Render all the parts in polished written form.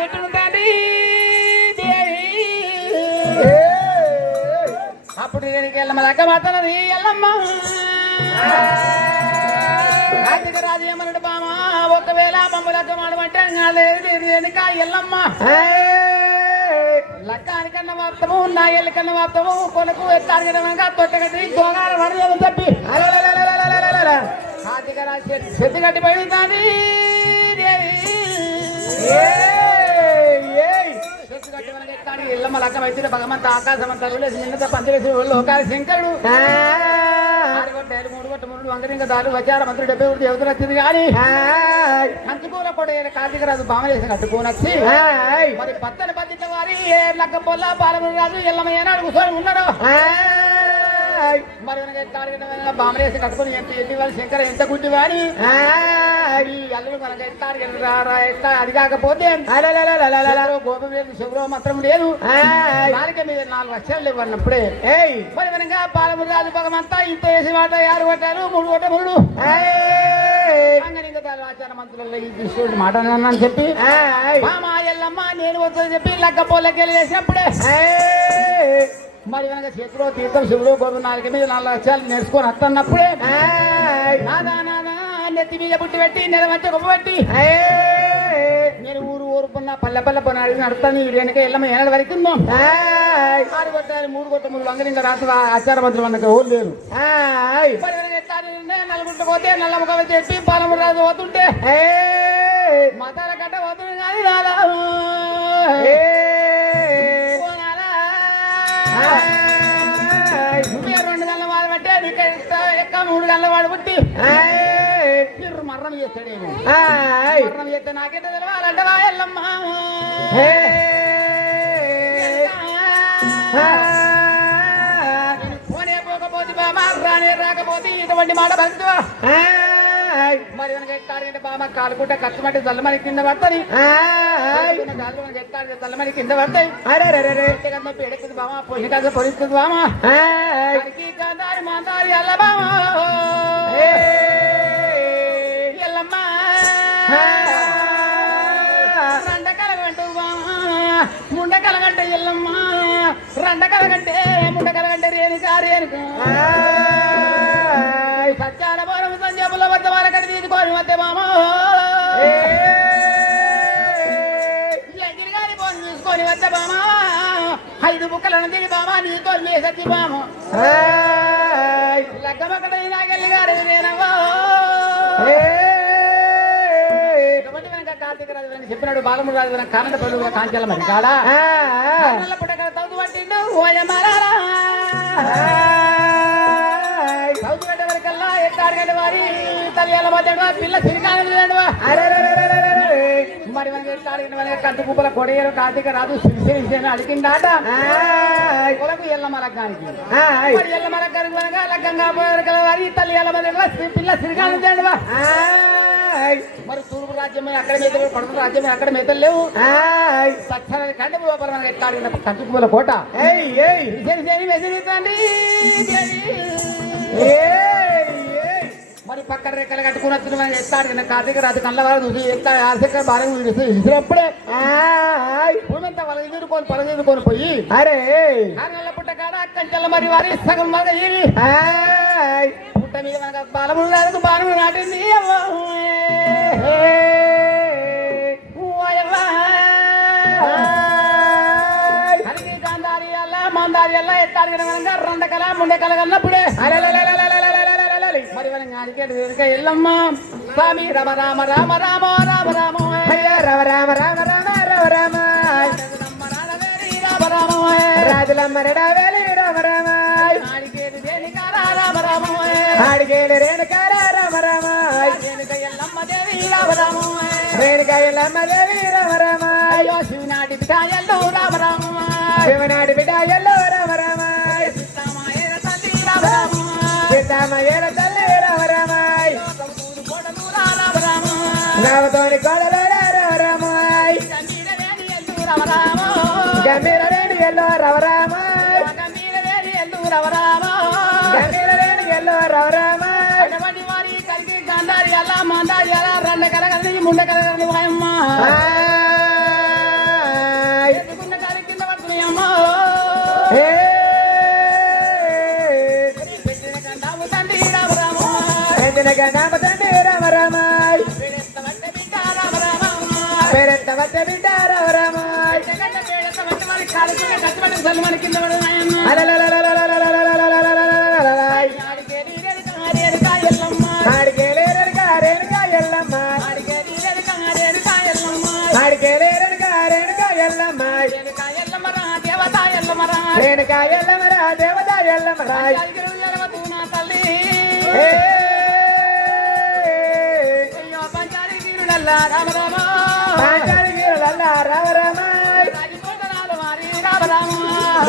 పెట్టుకుంటాండి అప్పుడు నేను ఎల్లమ్మ లెక్క మాత్రది ఎల్లమ్మ కార్తీక రాజు ఏమన్నాడు బామా ఒకవేళ మమ్మలక్క మాడమంటే వెనుక ఎల్లమ్మ లక్కానికన్నా వార్తము నా ఎల్లికన్నా వార్తము కొనుకు ఎత్తానికన్నా తొట్టగట్టి దోగాల వరదని చెప్పి కార్తీక రాజు చెట్టు కట్టి పోయింది ఎల్లమ్మ లక్క వచ్చిన భగవంత ఆకాశమంత నిన్నత పంచలేసి లోకాల శంకరుడు మూడు గొట్ట మూడు వంకరింక దారు వచ్చారు మంత్రులు 70 దేవతలు వచ్చింది కానీ కంచుకూల కూడా కార్తీక రాజు బామలేసి కట్టుకుని వచ్చి మరి పత్తని పద్ధతి వారి లక్క పొల్ల పాలము రాజు ఎల్లమ్మ ఏనాడు కూర్చొని ఉన్నాడు మరి బామలేసి కట్టుకుని ఎన్ని వాళ్ళు శంకర ఎంత గుడ్డి వాడి ఈ అల్లుడు మనకి ఎత్తాడు అది కాకపోతే గోపం లేదు శుభ్రం మాత్రం లేదు నాలుక మీద 4 వర్షాలు లేవు అన్నప్పుడే మరి మనగా పాలము రాజు భగమంతా ఇంత వేసి మాట 6 కొట్టారు 3 కొట్ట మురుడు ఆచార మంత్రులలో ఈ కృష్ణుడు మాట అని చెప్పి మామా ఎల్లమ్మ నేను వద్దని చెప్పి లక్క పొల్లకెళ్ళి వేసినప్పుడే మరి కనుక చేతిలో తీర్థం శివుడు గోడు 4 మీద 4 లక్షలు నేర్చుకొని వస్తున్నప్పుడే నాదా నాదా నెత్తి మీద పుట్టి పెట్టి నెల మంచి గొప్ప పెట్టి నేను ఊరుకున్న పల్లె పొన్న అడిగి నడుస్తాను ఈ వెనక ఎల్లమ్మ ఏనాడు వరకు 6 కొట్టాలి 3 కొట్ట 3 వంగలు ఇంకా రాష్ట్ర ఆచార మంత్రులు మనకు ఊరు లేరు నలుగుంట పోతే నల్లమ్మ చెప్పి పాలము రాజు పోతుంటే మతాల గడ్డ పోతుంది కానీ రాలా ఎక్క 3 గంటల వాడు పుట్టి మరణం చేస్తాడేమో మరణం చేస్తే నాకేంటో తెలవాలంటే ఎల్లమ్మ పోనే పోకపోతే బామా రానే రాకపోతే ఇటువంటి మాట భక్తువా మరి ఎక్కాడంటే బామ కాలుకుంటే కచ్చమంటే చల్లమని కింద పడతాయి చల్లమని కింద పడతాయి ఎడకుది బామా పొలి కాదు పొలిస్తుంది బామా మాందారి అల్ల బామా ఎల్లమ్మ రండ కలగంటూ బామా ముండ కలగంటే ఎల్లమ్మ రండ కలగంటే ముండ కలగంటే రేణుకా రేణుకా సత్యాల పోరం సంజపుల వద్ద వాళ్ళకడ తీసుకొని వద్ద మామ గారి పోని తీసుకొని వద్ద బామా 5 బుక్కలను తిని బామా నీతో మేసచ్చి బామ లగ్గమక్కడ నాగెళ్ళి గారు నేనవో కార్తీక రాజు చెప్పినాడు బాలముడు రాజు కానంట పళ్ళు కాంచెల మరి కాడా పుట్టక తౌదు పట్టిండు ఓయమారా వారి తల్లి మధ్య పిల్ల సిరికాలం మరి కంటు కుప్పల కొడేరు కార్తీక రాజు సిరిసేను అడిగిందాట కొలకు ఎల్లమ్మ లగ్గానికి మరి ఎల్లమ్మ లగ్గానికి లగ్గంగా వారి తల్లి ఎల్ల మధ్య పిల్ల సిరికాలం చేయండి మరి తూర్పు రాజ్యమే అక్కడ మేతలు పడుతున్న రాజ్యమే అక్కడ మేతలు లేవు సత్సరాన్ని కంటే మనకి కంటు కుప్పల కోట మరి పక్కన రెక్కలు కట్టుకుని వచ్చిన ఎత్తాడు కదా కార్తీక రాజు కళ్ళ వారు చూసి ఎత్తాడు ఆశక్క బాగా విసినప్పుడే భూమంతా వాళ్ళ ఎదుర్కొని పల ఎదుర్కొని పోయి అరే నెల పుట్ట కాడ అక్కంచెల్ల మరి వారి సగం మగ పుట్ట మీద మనకు బాలముడు రాజుకు బాలముడు నాటింది మందారి అల్లా ఎత్తాడు కదా రెండకల ముండకల కన్నప్పుడే మరి ఎల్లమ్మ స్వామి రామ రామ రామ రామ రామ రామ రామ రామ రామ రామ రామ రామ రాజులమ్మ రెడవేలి రామ రామ రామ రామ ఆడికేలు రేణుకార రామ రామ ఎల్లమ్మ దేవి రామ రామ రేణుక ఎల్లమ్మ దేవి రామ రామ శివనాటి బిడ్డాయల్లో రామ రామ శివనాటి బిడ్డాయల్లో రామ రామ సీతామయ్యల తల్లి రామ రామ రామతోని కోడలు రామ రామ గంభీర రేణి ఎల్లో రామ రామ గంభీర రేణి ఎల్లో రామ రామ వారి కలిగి గంధారి అలా మందారి అలా 2 కలగలి 3 కలగలి వాయమ్మ ఎట్ట వచ్చే బిడ్డ రవరమాయ్ సల్మాన్ కింద పడు నాయమ్మ రేణుకాయల్లమరా దేవతాయల్లమరా తల్లి పంచాలి తీరుడల్లా రామ రామ రామరామాయ్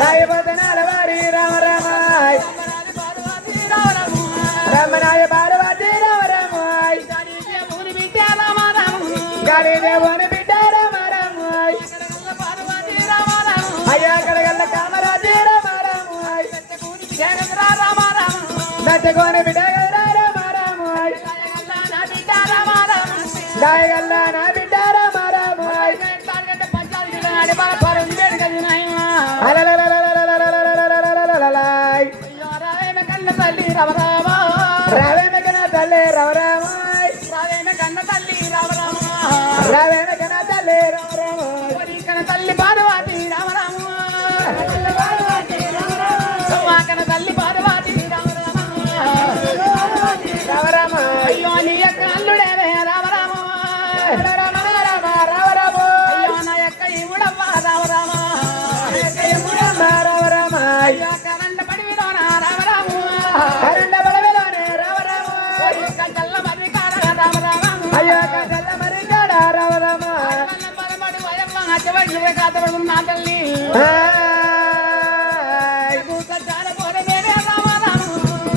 రాయబోతనాల వారి రామరామాయ్ రమణాయ పార్వతి రామరామాయ్ గాడి దేవుని బిడ్డ రామరామాయ్ అయ్యా కడగల్ల కామరాజీ రామరామాయ్ నచ్చగోని బిడ్డ రామరామాయ్ గాయగల్ల నా బిడ్డ రామరామాయ్ రావేమ కన్న తల్లి రవరామాయ్ రావేమ కన్న తల్లి రవరామాయ్ తల్లి పార్వతి రామరామ తల్లి పార్వతి రవరామాయ్ అయ్యో నీ యొక్క అల్లుడేవే రామరామ అయ్యో నా యొక్క ఇవుడమ్మ రామరామ రవరామాయ్ కరండ పడివిలోన రామరామ కరండ బడవిలోనే రవరామాయ్ కంచల్ల మరి కాడ రామరామ అయ్యో కంచల్ల మరి కాడ రవరామాయ్ పరమడు వయమ్మ అచ్చవడి కాతబడు నా తల్లి కంచాల పోరనే రామరామ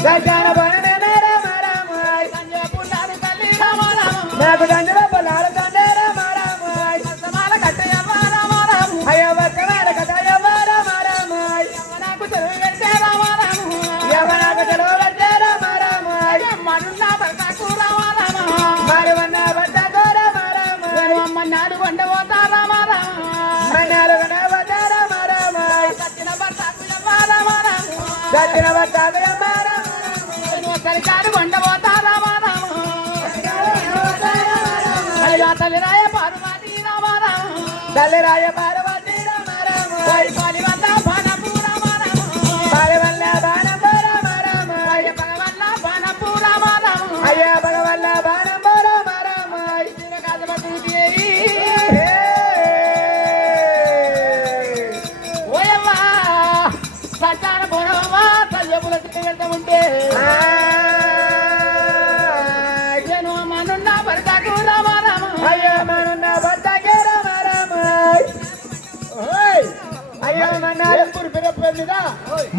గజాన బననే రామరామాయ్ సంజయ పుల్లారు తల్లి రామరామ నాకు దండల పొలాల తండ్రి రామరామాయ్ సమాల కట్టయమ్మ రామరామ అయ్యో వర్తమాన కథయమ్మ రామరామాయ్ నాకు చెరువు వెళ్తే రామరామ యవనాకు చెడవబట్టే రామరామాయ్ మనున్న భర్తకు రామరామ మరువన్న బట్టకు రామరామాయ్ అమ్మ నాడు వండ పోతా రామరామ మన్నాలు గణవత రామరామాయ్ సత్యన భర్తకు రామరామ గట్టిన బట్టకు రామరామాయ్ సరికాడు వండ పోతా రామరామ అయ్యా తల్లి రాయ పార్వతి రామరామ తల్లి రాయ పార్వతి రామరామాయ్ పాలి వల్ల బాణపు రామరామ పాలవల్ల బాణంబ రామరామాయ్ భగవల్ల బాణపు రామరామ అయ్యా భగవల్ల బాణంబ రామరామాయ్ ఓయమ్మా సంతాన పోనమ్మా తల్లిపుల వెళ్తా ఉంటే నేను మనున్న భర్తకు రామరామ అయ్యా మనున్న బట్టకే రామరామాయ్ అయ్యా మన్నాలు ఏర్పూర్ బిరప్పేరు మీద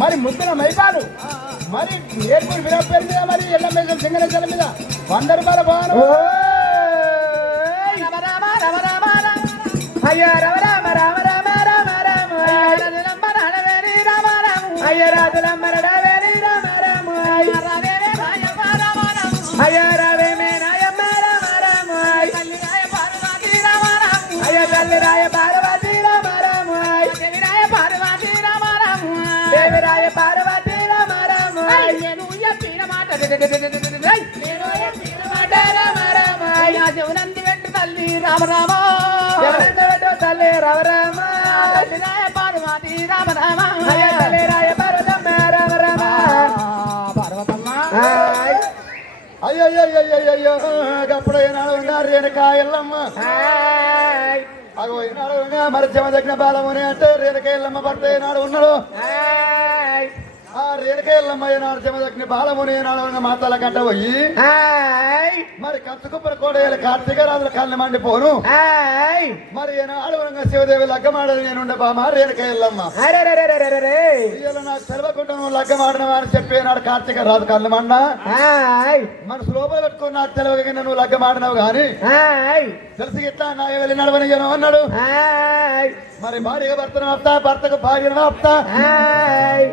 మరి ముద్దుల మైపాలు మరి ఏర్పూర్ బిరప్పేరు మీద మరి ఎల్లమేశ్వర సింగరేశ్వర మీద 100 రూపాయల భవనం ఓయ్ రామ రామ రామ రామ అయ్యా రామ రామ రామ రామ రామ రామాయ్ రామ రావేరి రామ రామ అయ్యా రాజులమ్మ రడవేరి రామరామాయ్ రావేరి రాయమ్మ రామ రామ అయ్యా రావేమే నాయమ్మ రామరామాయ్ తల్లి రాయ పార్వతి రామ రామ అయ్యా తల్లి రాయ పార్వతి రామరామాయ్ దేవి రాయ పార్వతి రామ రామ దేవి రాయ పార్వతి రామరామాయ్ నేను చెప్పిన మాట నేను చెప్పిన మాట రామరామాయ్ శివనంది వెంట తల్లి రామ రామ ఎవరంత పెట్టు తల్లి రవరామాయ్ తల్లి రాయ పార్వతి రామ రామ అయ్యా తల్లి రాయ పార్వతమ్మ రామరామ పార్వతమ్మ హాయ్ అయ్యో అయ్యో అప్పుడు ఏనాడు ఉన్నారు రేణుకా ఎల్లమ్మ హాయ్ అగో ఈనాడు ఉన్నా మరి జమ దగ్గర బాలముని అంటే రేణుకా ఎల్లమ్మ భర్త ఏనాడు ఉన్నాడు హాయ్ ఆ రేణుకా ఎల్లమ్మ ఏనాడు జమ దగ్గర బాలముని ఏనాడు ఉన్న మాతల గంట పోయి హాయ్ మరి కంచుకుప్పర కోడేలు కార్తీక రాజుల కళ్ళు మండిపోను హాయ్ మరి ఏనాడు ఉన్న శివదేవి లగ్గమాడని నేనుండే బామ రేణుకా ఎల్లమ్మ అరెరెరెరెరెరె ఇవాళ నాకు తెలవకుండా నువ్వు లగ్గమాడినవా అని చెప్పి నాడు కార్తీక రాజు కళ్ళు మండ హాయ్ మనసు లోపల పెట్టుకుని నాకు తెలవగా నువ్వు లగ్గమాడినావు గాని హాయ్ తెలిసి ఇట్లా నా వెళ్ళి నడవనియను అన్నాడు హాయ్ మరి భార్య భర్తను ఆపుతా భర్తకు భార్యను ఆపుతా హాయ్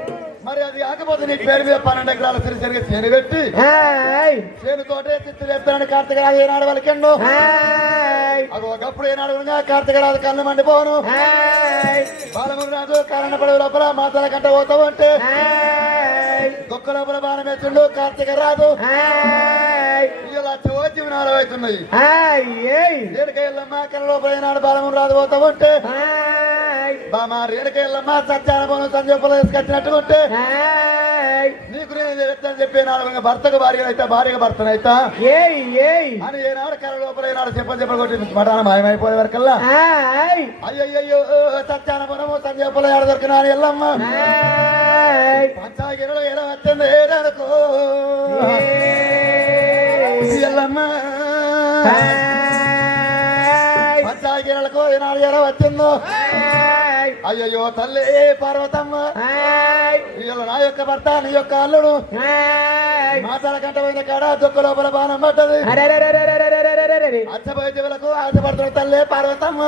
మరి అది కాకపోతే నీ పేరు మీద 12 ఎకరాల సిరిసరిగా చేను పెట్టి హాయ్ చేను తోటే చిత్తు చెప్తానని కార్తీక రాజు ఏనాడు వాళ్ళకెండు హాయ్ అగో ఒకప్పుడు ఏనాడు కార్తీక రాజు కళ్ళు మండిపోను హాయ్ బాలముని రాజు కారణ పడవ లోపల మాతల గంట పోతావు అంటే హాయ్ దొక్క లోపల బాణం ఎత్తుండు కార్తీక రాజు హాయ్ ఇలా చోచి అవుతున్నాయి ఏయ్ రేణుకయ్యల్లమ్మ కళ్ళలో పోయినాడు బలము రాదు పోతా ఉంటే బామా రేణుకయ్యల్లమ్మ సత్యానుభవం సంజోపలు తీసుకొచ్చినట్టు ఉంటే నీకు నేను చెప్తాను చెప్పే నాలుగు భర్తకు భార్య అయితే భార్యకు భర్తనైతా అని ఏనాడు కళ్ళ లోపల ఏనాడు చెప్పలు కొట్టి మఠాన మాయమైపోయే వరకల్లా అయ్యయ్యో సత్యానుభవము సంజోపలు ఏడ దొరికినా ఎల్లమ్మ పంచాగిరిలో ఏదో వచ్చింది ఏదనుకో ఎల్లమ్మ పంచాగిరలకు ఈనాడు ఎలా వచ్చిందో అయ్యయ్యో తల్లి పార్వతమ్మ ఇవాళ నా యొక్క భర్త నీ యొక్క అల్లుడు మాటల కంట పోయిన కాడ దుఃఖ లోపల బాణం పడ్డది అచ్చబోయేలకు ఆశపడుతున్న తల్లి పార్వతమ్మ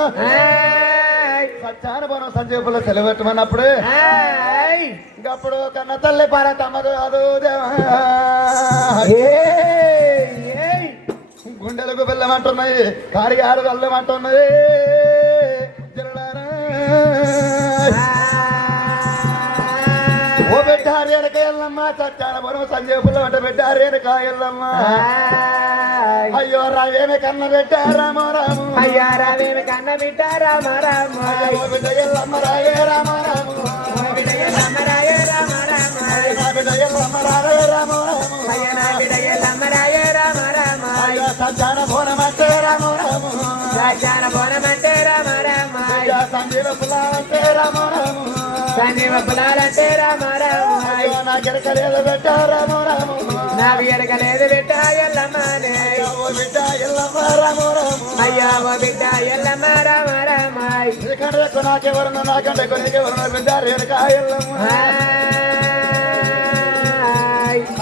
సత్యానుభవం సంజీవులు సెలవెట్టమన్నప్పుడు ఇంకప్పుడు కన్న తల్లి పార్వతమ్మకు అదు గుండెలకు బెల్లమంటున్నాయి కారికి ఆరు వెళ్ళమంటున్నాయి ఓ బిడ్డ రేణుకాయల్లమ్మ సత్యానుభవం సంజీవులు అంటే బిడ్డ రేణుకాయల్లమ్మ అయ్యో రావేమి కన్న బిడ్డ రామ రాము అయ్యా రావేమి కన్న బిడ్డ రామ రామ ఓ బిడ్డ ఎల్లమ్మ రాయే రామ రాము బిడ్డ ఎల్లమ్మ రాయే రామ రామ నా బిడ్డ ఎల్లమ్మ రాయే రామ రాము అయ్యా నా బిడ్డ ఎల్లమ్మ రాయే రామ రామ అయ్యో సత్యానుభవం అంటే రామ రాము సత్యాన బోనమంటే రామ రామ సంజీవ పులాంటే రామ రాము సంజీవ పులాలంటే రామ రామ అయ్యో నా గిరకలేదు బిడ్డ రామ రాము నాకు ఎరగలేదు బిడ్డ ఎల్లమ్మనే ఓ బిడ్డ ఎల్లమ్మ రామ రాము అయ్యా ఓ బిడ్డ ఎల్లమ్మ రామ రామ నీకంటే నాకెవరు నాకంటే కొనికెవరు బిడ్డ రేణుకా ఎల్లమ్మ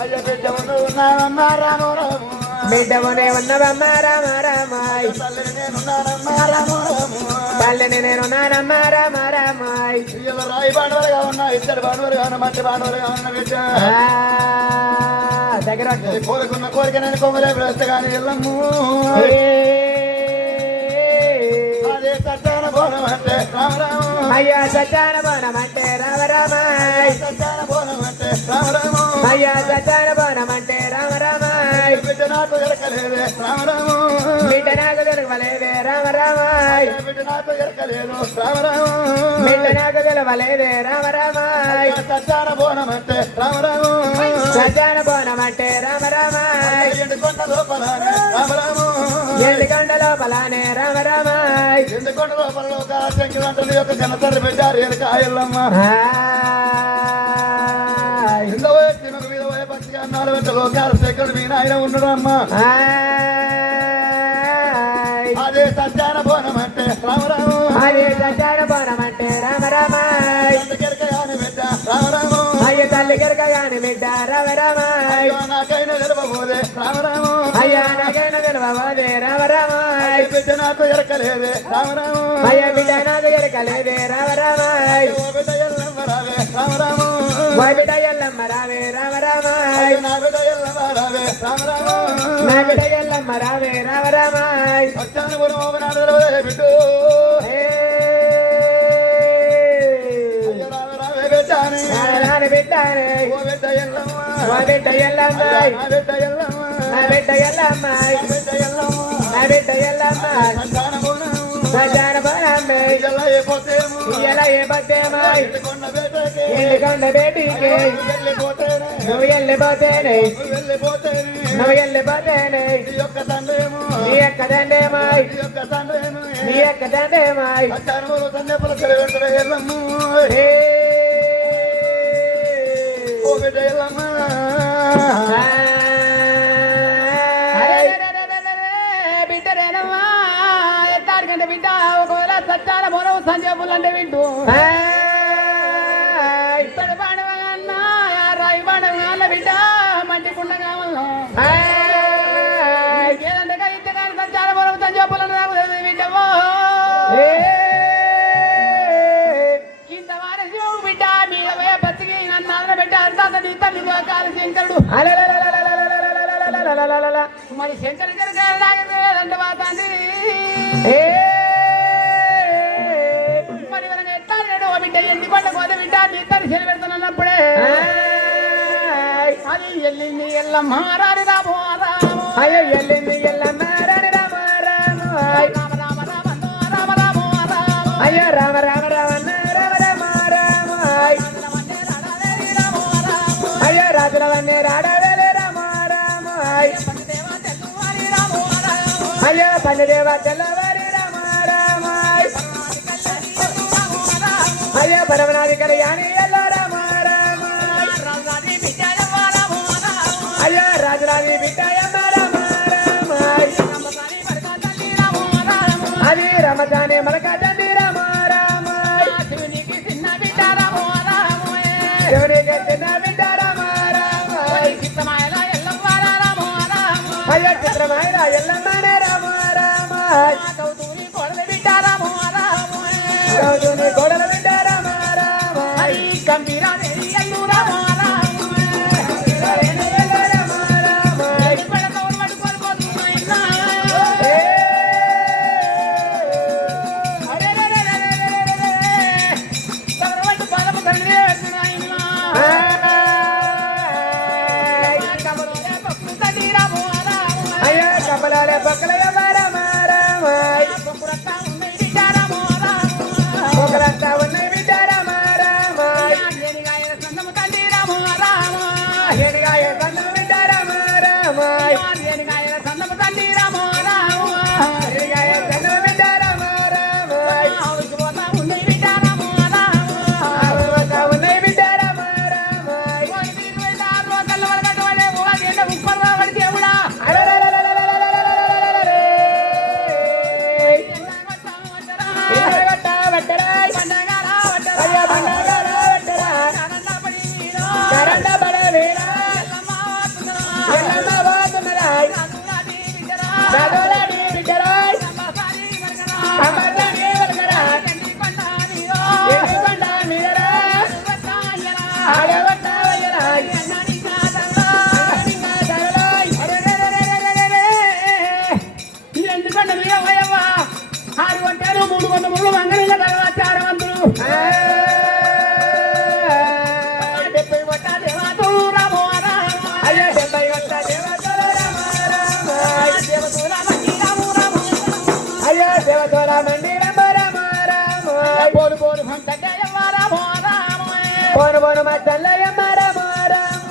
అయ్యో బిడ్డ ఉన్నావమ్మ రామ రాము బిడ్డమునే ఉన్నవమ్మ రామ రామ తల్లిని నేనున్నానమ్మ రామ రాము తల్లిని నేనున్నానమ్మ రామ రామ ఇలా రాయి బాండవలుగా ఉన్నా ఇద్దరు బాండవలుగా ఉన్న మట్టి బాండవలుగా ఉన్న బిడ్డ దగ్గర కోరుకున్న కోరిక నేను కొమ్మలే వేస్తే కానీ ఎల్లమ్ము అదే సత్యాన బోనం అంటే రామ రాము అయ్యా సత్యాన బోనం అంటే రామ రామ సత్యాన బోనం అంటే రామ రాము అయ్యా సత్యాన బోనం అంటే రామ రామ బిడ్డ నాకు ఎరకలేదే రామ రాము బిడ్డ నాకు తెలవలేదే రామ రామ బిడ్డ నాకు ఎరకలేదు రామ రాము బిడ్డ నాకు తెలవలేదే రామ రామ సత్యాన బోనం అంటే రామ రాము సత్యాన బోనం అంటే రామ రామ ఎండుకొండ లోపలనే రామ రాము ఎండుకొండ లోపలనే రామ రామ ఎండుకొండ లోపల ఒక శంకరంటని యొక్క కన్నతల్లి బిడ్డ రేణుకా ఎల్లమ్మ ఇందో తినకు మీద పోయే పచ్చిగా నాలుగు గంటల లోకాలు శంకరుడు మీ నాయన ఉన్నాడమ్మా అదే సత్యాన బోనం అంటే రామ రాము అదే సత్యాన బోనం అంటే రామ రామ కెరకయాని బిడ్డ రామ రాము అయ్య తల్లి కెరకయాని బిడ్డ రామ రామ నాకైనా తెలవబోదే రామ రాము అయ్యా నాకైన తెలవబోదే రామ రామ బిడ్డ నాకు ఎరకలేదే రామ రాము అయ్య బిడ్డ నాకు ఎరకలేదే రామ రామ బిడ్డ ఎల్లమ్మ రావే రామ రాము ఓ బిడ్డ ఎల్లమ్మ రావే రామ రామ నా బిడ్డ ఎల్లమ్మ రావే రామ రాము నా బిడ్డ ఎల్లమ్మ రావే రామ రామ సత్యాన బోనం నాడు బిడ్డ రావే బిడ్డాని నాన్న బిడ్డనే ఓ బిడ్డ ఎల్లమ్మ ఓ బిడ్డ ఎల్లమ్మ నా బిడ్డ ఎల్లమ్మ నా బిడ్డ ఎల్లమ్మ బిడ్డ ఎల్లమ్మ నా బిడ్డ ఎల్లమ్మ సత్యాన బోనం సజాన బోనమ్మే ఇలా అయిపోతేమో ఇలా ఏ బతేమాయ్ కొండ బేటకి ఎండుకొండ బేటికి వెళ్ళిపోతేనే నువ్వు వెళ్ళిపోతేనే వెళ్ళిపోతేనే నువ్వు వెళ్ళిపోతేనే నీ యొక్క తండ్రేమో నీ యొక్క దండేమాయ్ నీ యొక్క తండ్రేమో నీ యొక్క దండేమాయ్ సత్యాన తండ్రి సెలవెట్టడే ఎల్లమ్మ ఓ బిడ్డ ఎల్లమ్మ బిడ్డరేనమ్మా ఎత్తాడికంటే బిడ్డ ఒకవేళ సత్యాన బోనం సంజయపులు అంటే వింటూ ఇత్తడి పాడవన్న రాయి పాడవన్న బిడ్డ మంచి కుండ కావాలను ఏదంటే ఇస్తే కానీ సత్యాన బోనం సంజయపులు అంటే బిడ్డవో ఇంత వారసి బిడ్డ మీద పోయే బతికి నన్ను బిడ్డ అంతా తల్లి కాలు శంకరుడు మరి శంకర జరగాలంటే మా తండ్రి మరి మనకి ఎట్లా లేడు ఓ బిడ్డ ఎన్ని కొండ కోద బిడ్డ నీ తల్లి చెలి పెడుతున్నప్పుడే అది వెళ్ళింది ఎల్లమ్మ రాని రాబో రాము అయ్యో ఎల్లింది ఎల్లమ్మ రాని రామ రామ అయ్యో రామ రామ రామన్న రామ రామ రామ అయ్యో రాజులవన్నీ రాడవేలే రామ రామ అయ్యో పంచదేవ తెల్లవారి రామ రామ అయ్యో పరమనాది కళ్యాణి ఎల్లో రామ రామ అయ్యో రాజురాజి బిడ్డయమ్మ రామ రామ అది రమజానే మనక తండ్రి రామ రామ శివునికి చిన్న బిడ్డ రామ రామ అయ్యో చిత్రమాయల ఎల్లమ్మనే రామ రామ కౌతుని కోడల బిడ్డ రామ రామ గంభీర రామ అయ్యో కమలాలే పక్కలయ్య రామ రామ పొక్కలంతా ఉన్నాయి బిడ్డ రామ రామ ఏడిగాయ సందము తండ్రి రామ రామ ఏడిగాయ సందము బిడ్డ రామ రామ ఏడిగాయ సందము తండ్రి రామ రామ ఏడిగాయ సందము బిడ్డ రామ రామ పోతా ఉన్నాయి బిడ్డ రామ రామ ఉన్నాయి బిడ్డ రామ రామ పోను పోను మట్టల్లయ్యమ్మ రామ రామ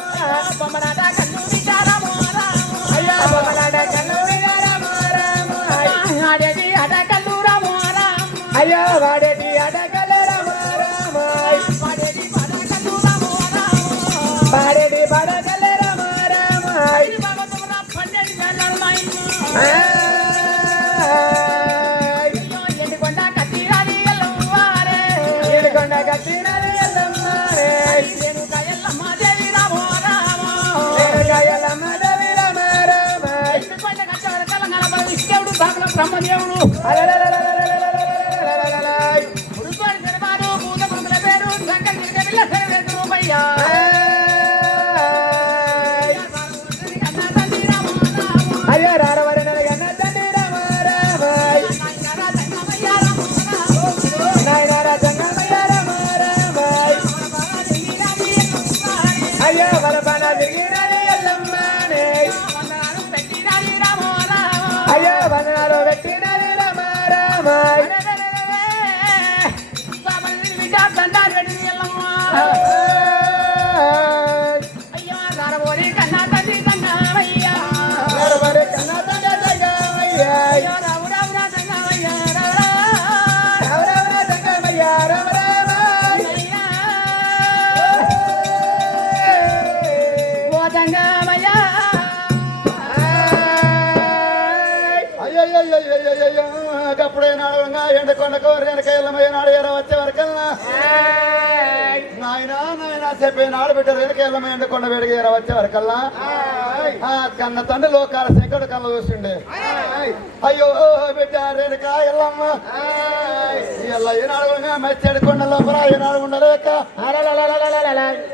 బొమ్మలాట కన్ను బిడ్డ రామ రామ అయ్యో బొమ్మలాట కన్ను బిడ్డ రామ రామ ఆడేటి ఆట కల్లు రామ రామ అయ్యో వాడేటి ఆట కల్లు రామ రామ వాడేటి పాట కల్లు రామ రామ వాడేటి పాట కల్లు రామ రామ భగవంతుడా పన్నెండు గల్లల్లాయి ఎండుకొండ కట్టిరాది ఎల్లమ్మారే ఎండుకొండ కట్టిరాది ఎల్లమ్మారే రేణుక ఎల్లమ్మ దేవి రామ రామ రేణుక ఎల్లమ్మ దేవి రామ రామ ఎండుకొండ కట్టవర తెలంగాణ విష్ణుడు భాగల బ్రహ్మదేవుడు ఉరుకోడి శరబారు భూత మంగళ పేరు శంకర్ గిరిజ సర్వేంద్ర రూపయ్య అయ్యో రారవరి నరగన్న తండ్రి రామ రామ నాయనారా జంగమయ్య రామ రామ అయ్యో వలపన దిగినది ఎల్లమ్మనే అయ్యో వందనాలు పెట్టినది రామ రామ అయ్యో రారవరి కన్నా తండ్రి కన్నమయ్య రారవరి కన్నా తండ్రి జంగమయ్య అయ్యో రామ రామ జంగమయ్య రామ రామ జంగమయ్య రామ రామ ఓ జంగమయ్య అయ్యో అప్పుడే నాడు ఎండకొండకు వెనకాయలమయ్య నాడు ఎర వచ్చే వరకల్లా నాయన నాయన చెప్పే నాడు బిడ్డ రేణుకెళ్ళమ ఎండకొండ వేడికి ఎర వచ్చే వరకల్లా కన్న తండ్రి లోకాల శంకరుడు కళ్ళ చూసిండే అయ్యో బిడ్డ రేణుక ఎల్లమ్మ ఇలా ఏనాడు మెచ్చడి కొండ లోపల ఏనాడు ఉండలేక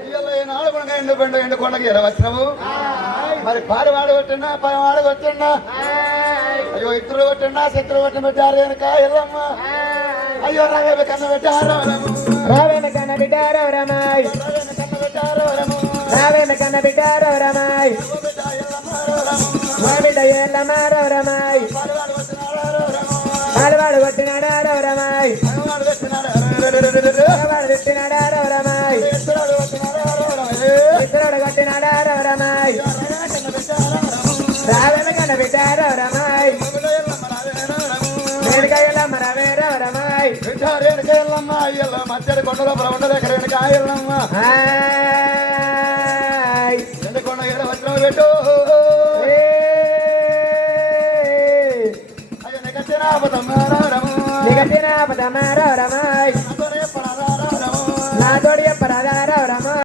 ఇలా ఏనాడు ఎండుకొండకి ఎర వచ్చినావు మరి పారివాడు కొట్టిండా పైవాడు కొట్టిండా అయ్యో ఇద్దరు కొట్టిండా శత్రువు కొట్టిన పెట్టారు వెనక ఎల్లమ్మ అయ్యో రావే కన్న పెట్టారు రావేన కన్న బిడ్డారో రమాయ్ రావేన కన్న బిడ్డారో రమాయ్ మా బిడ్డ ఎల్లమ్మ రౌరమాయ్ పాలవాడు కొట్టినాడా రౌరమాయ్ పాలవాడు తిట్టినాడా రౌరమాయ్ ఇతరుడు కొట్టినాడా రౌరమాయ్ రావణ కన్న బిడ్డ రౌరమాయ్ రేణుక ఎల్లమ్మ రవే రౌరమాయ్ మధ్య కొండలో ఉండదు ఎక్కడెనకాయలమ్మ కొండ వజ్రం పెట్టు నిగతిన పదమారో రమాయ్ నా తోడి పరదారో